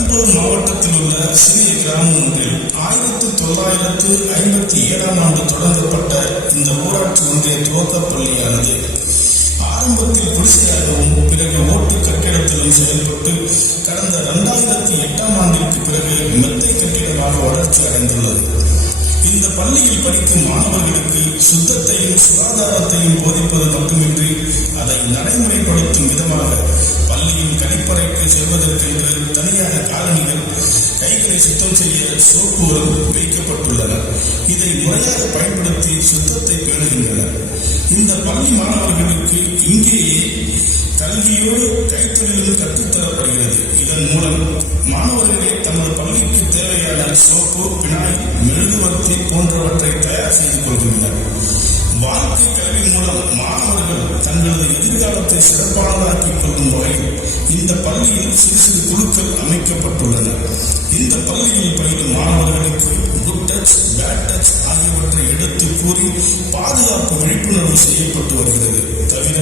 பெரம்பலூர் மாவட்டத்தில் உள்ள சிறிய கிராமம் ஒன்றில் ஆயிரத்தி தொள்ளாயிரத்து ஐம்பத்தி ஏழாம் ஆண்டு தொடங்கப்பட்ட இந்த ஊராட்சி ஒன்றிய துவக்கப் பள்ளியானது. ஆரம்பத்தில் குடிசையாகவும் பிறகு ஓட்டு கட்டிடத்திலும் செயல்பட்டு கடந்த இரண்டாயிரத்தி எட்டாம் ஆண்டிற்கு பிறகு மெத்தை கட்டிடமாக வளர்ச்சி அடைந்துள்ளது. இந்த பள்ளியில் படிக்கும் மாணவர்களுக்கு சுத்தத்தையும் சுகாதாரத்தையும் போதிப்பது மட்டுமின்றி அதை நடைமுறைப்படுத்தும் விதமாக பள்ளியின் கழிப்பறைக்கு செல்வதற்கென்று சோப்புகள் வைக்கப்பட்டுள்ளன. இதை முறையாக பயன்படுத்தி சுத்தத்தை பேணுகின்றனர் இந்த பள்ளி மாணவர்களுக்கு இங்கேயே கல்வியோடு கைத்தொழிலும் கற்றுத்தரப்படுகிறது. இதன் மூலம் மாணவர்களே தமது பள்ளிக்கு தேவையான சோப்பு பினாய் மெழுகுவர்த்தி போன்றவற்றை தயார் செய்து கொள்கின்றனர். வாழ்க்கை கல்வி மூலம் மாணவர்கள் தங்களது எதிர்காலத்தை சிறப்பானதாக்கிக் கொள்ளும் வகை இந்த பள்ளியில் சிறு சிறு குழுக்கள் அமைக்கப்பட்டுள்ளன. இந்த பள்ளியில் பயிலும் மாணவர்களுக்கு குட் டச் பேட் டச் ஆகியவற்றை எடுத்து கூறி பாதுகாப்பு விழிப்புணர்வு செய்யப்பட்டு வருகிறது. தவிர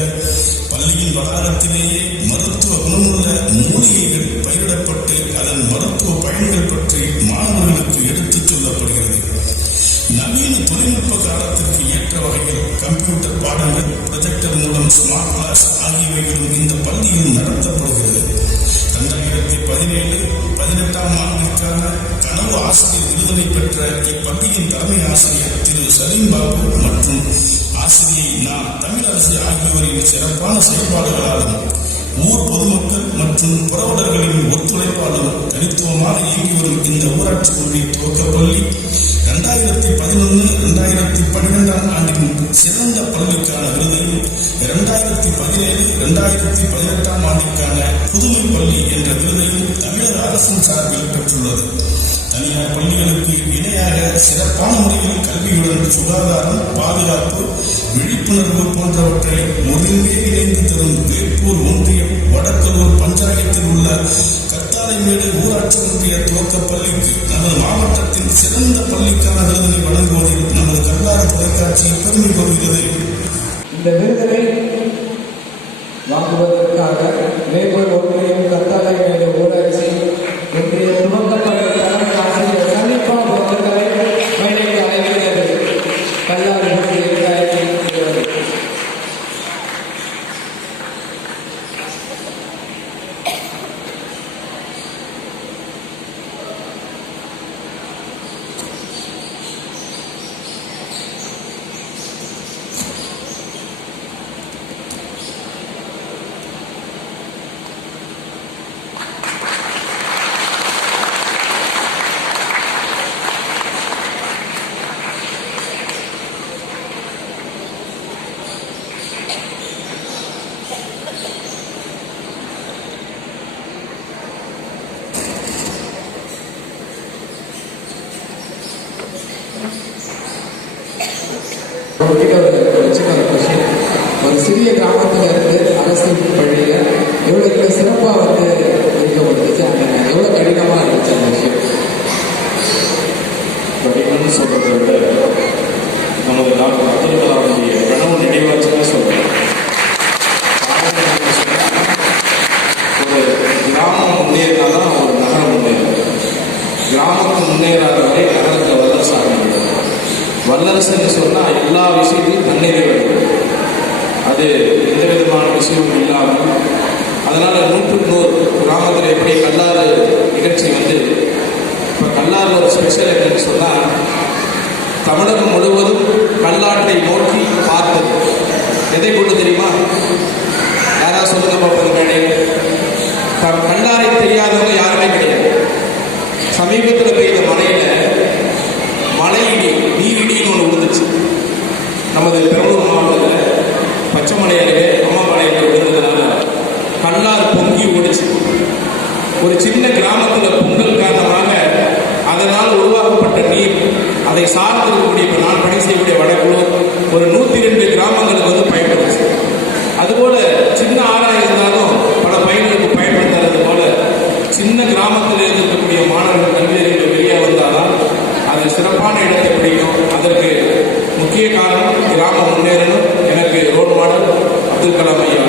பள்ளியின் வளாகத்திலேயே மருத்துவ குணமுள்ள மூலிகைகள் பயிரிடப்பட்டு அதன் மருத்துவ பயன்கள் பற்றி மாணவர்களுக்கு எடுத்து ப்ரொஜெக்டர் ஸ்மார்ட் கிளாஸ் ஆகியவைகளும் இந்த பள்ளியில் நடத்தப்படுகிறது இரண்டாயிரத்தி பதினேழு பதினெட்டாம் ஆண்டிற்கான கனவு ஆசிரியர் விருதினை பெற்ற இப்பள்ளியின் தலைமை ஆசிரியர் திரு சலீம் பாபு மற்றும் ஆசிரியை நான் தமிழரசு ஆகியோரின் சிறப்பான செயல்பாடுகளாலும் ஊர் பொதுமக்கள் மற்றும் புறவலர்களின் ஒத்துழைப்பாலும் தனித்துவமாக இயங்கி வரும் இந்த ஊராட்சி ஒன்றிய துவக்கப்பள்ளி இரண்டாயிரத்தி பதினொன்று இரண்டாயிரத்தி பன்னிரெண்டாம் ஆண்டின் சிறந்த பள்ளிக்கான விருதையும் இரண்டாயிரத்தி பதினேழு இரண்டாயிரத்தி பதினெட்டாம் ஆண்டிற்கான புதுமை பள்ளி என்ற விருதையும் தமிழக அரசின் சார்பில் பெற்றுள்ளது. தனியார் பள்ளிகளுக்கு இணையாக சிறப்பான முறையில் கல்வியுடன் சுகாதாரம் பாதுகாப்பு விழிப்புணர்வு போன்றவற்றை ஒருங்கே இணைந்து தரும் வேப்பூர் ஒன்றியம் வடக்கலூர் பஞ்சாயத்தில் உள்ள கத்தாலைமேடு ஊராட்சி ஒன்றிய துவக்கப் பள்ளிக்கு நமது மாவட்டத்தின் சிறந்த பள்ளிக்கான விருதினை வழங்குவதில் நமது கல்லாறு தொலைக்காட்சி பெருமை கொள்கிறது. இந்த விருதினை வாங்குவதற்காக மேற்கொள் ஒன்றியம் கத்தாலய மேடு ஊராட்சி ஒன்றிய துவக்கப்பட்ட உங்ககிட்ட ஒரு விஷயம் ஒரு சிறிய கிராமத்தில் இருந்து அரசு பள்ளியில் எவ்வளோ சிறப்பாக வந்து இருக்க முடிஞ்சுச்சு அந்த எவ்வளவு இருந்துச்சு அந்த விஷயம் கடினம்னு சொல்கிறத விட நமது டாக்டர் அப்துல் கலாமுடைய கனவு நினைவாச்சுன்னு சொல்றேன் ஒரு கிராமம் முன்னேறினாதான் ஒரு நகரம் முன்னேறும். கிராமத்து முன்னேறாத வரை வல்லரசுன்னு சொன்னால் எல்லா விஷயத்தையும் தன்னிறைவு அது எந்த விதமான விஷயமும் இல்லாமல் அதனால் நூற்றுக்கு நூறு கிராமத்தில் எப்படி கல்லாறு நிகழ்ச்சி வந்து இப்போ கல்லாறு ஒரு ஸ்பெஷல் என்னன்னு சொன்னால் தமிழகம் முழுவதும் கல்லாற்றை நோக்கி பார்த்தது. எதை கொண்டு தெரியுமா? யாராவது சொல்லுங்க பார்ப்பது மேடையில் கல்லாரை தெரியாதவங்க யாருமே கிடையாது. சமீபத்தில் பெய்த மழையில மழை இடி நீர் இடின்னு ஒன்று விழுந்துச்சு நமது பெரம்பலூர் மாவட்டத்தில் பச்சைமலையிலே அம்மாமலையில் விழுந்ததுனால கல்லார் பொங்கி ஓடிச்சு. ஒரு சின்ன கிராமத்தில் பொங்கல் காரணமாக அதனால் உருவாக்கப்பட்ட நீர் அதை சார்ந்து இருக்கக்கூடிய இப்போ நான் பணி செய்யக்கூடிய வடக்குழு ஒரு நூற்றி ரெண்டு கிராமங்களுக்கு வந்து பயன்படுச்சு அதுபோல சின்ன ஆறாக இருந்தாலும் பல பயன்களுக்கு பயன்படுத்துறது போல சின்ன கிராமத்தில் இருக்கக்கூடிய மாணவர்கள் பல்வேறு அது சிறப்பான இடத்தை பிடிக்கும். அதற்கு முக்கிய காரணம் கிராமம் முன்னேறணும். எனக்கு ரோல் மாடல் அப்துல் கலாம் ஐயா.